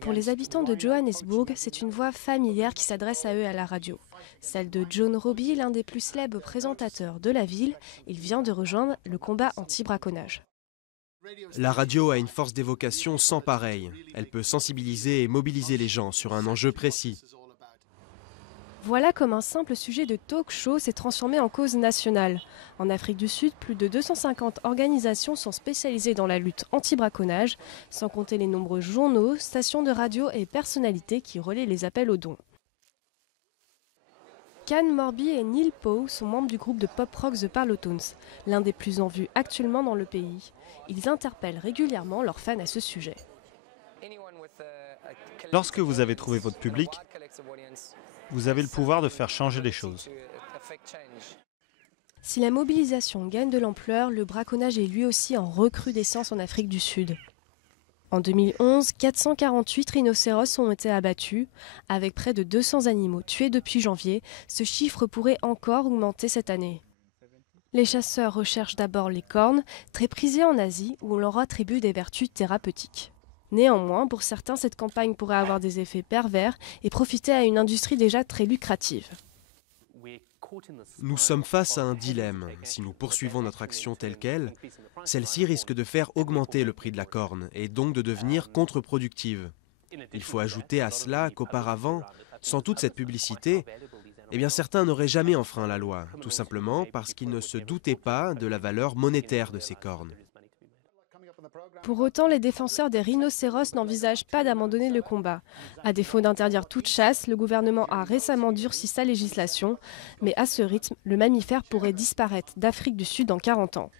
Pour les habitants de Johannesburg, c'est une voix familière qui s'adresse à eux à la radio. Celle de John Robbie, l'un des plus célèbres présentateurs de la ville. Il vient de rejoindre le combat anti-braconnage. La radio a une force d'évocation sans pareille. Elle peut sensibiliser et mobiliser les gens sur un enjeu précis. Voilà comme un simple sujet de talk-show s'est transformé en cause nationale. En Afrique du Sud, plus de 250 organisations sont spécialisées dans la lutte anti-braconnage, sans compter les nombreux journaux, stations de radio et personnalités qui relaient les appels aux dons. Can Morby et Neil Poe sont membres du groupe de pop-rock The Parlotones, l'un des plus en vue actuellement dans le pays. Ils interpellent régulièrement leurs fans à ce sujet. Lorsque vous avez trouvé votre public, vous avez le pouvoir de faire changer les choses. Si la mobilisation gagne de l'ampleur, le braconnage est lui aussi en recrudescence en Afrique du Sud. En 2011, 448 rhinocéros ont été abattus. Avec près de 200 animaux tués depuis janvier, ce chiffre pourrait encore augmenter cette année. Les chasseurs recherchent d'abord les cornes, très prisées en Asie, où on leur attribue des vertus thérapeutiques. Néanmoins, pour certains, cette campagne pourrait avoir des effets pervers et profiter à une industrie déjà très lucrative. Nous sommes face à un dilemme. Si nous poursuivons notre action telle qu'elle, celle-ci risque de faire augmenter le prix de la corne et donc de devenir contre-productive. Il faut ajouter à cela qu'auparavant, sans toute cette publicité, certains n'auraient jamais enfreint la loi, tout simplement parce qu'ils ne se doutaient pas de la valeur monétaire de ces cornes. Pour autant, les défenseurs des rhinocéros n'envisagent pas d'abandonner le combat. À défaut d'interdire toute chasse, le gouvernement a récemment durci sa législation, mais à ce rythme, le mammifère pourrait disparaître d'Afrique du Sud en 40 ans.